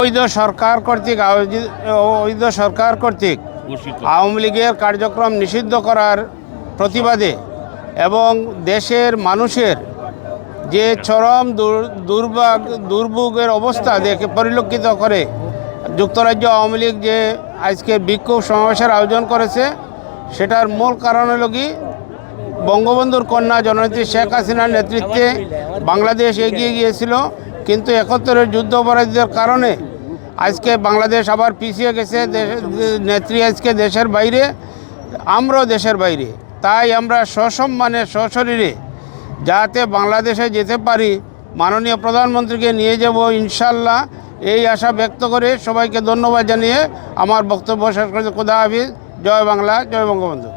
অবৈধ সরকার কর্তৃক আওয়ামী লীগের কার্যক্রম নিষিদ্ধ করার প্রতিবাদে এবং দেশের মানুষের যে চরম দুর্ভোগের অবস্থা দেখে পরিলক্ষিত করে যুক্তরাজ্য আওয়ামী লীগ যে আজকে বিক্ষোভ সমাবেশের আয়োজন করেছে, সেটার মূল কারণ হলো কি বঙ্গবন্ধুর কন্যা জননেত্রী শেখ হাসিনার নেতৃত্বে বাংলাদেশ এগিয়ে গিয়েছিল, কিন্তু ৭১-এর যুদ্ধ অপরাধীদের কারণে আজকে বাংলাদেশ আবার পিছিয়ে গেছে। নেত্রী আজকে দেশের বাইরে, আমরাও দেশের বাইরে। তাই আমরা সসম্মানে সশরীরে যাতে বাংলাদেশে যেতে পারি, মাননীয় প্রধানমন্ত্রীকে নিয়ে যাব ইনশাল্লাহ, এই আশা ব্যক্ত করে সবাইকে ধন্যবাদ জানিয়ে আমার বক্তব্য শেষ করেছি। খোদা হাফিজ। জয় বাংলা, জয় বঙ্গবন্ধু।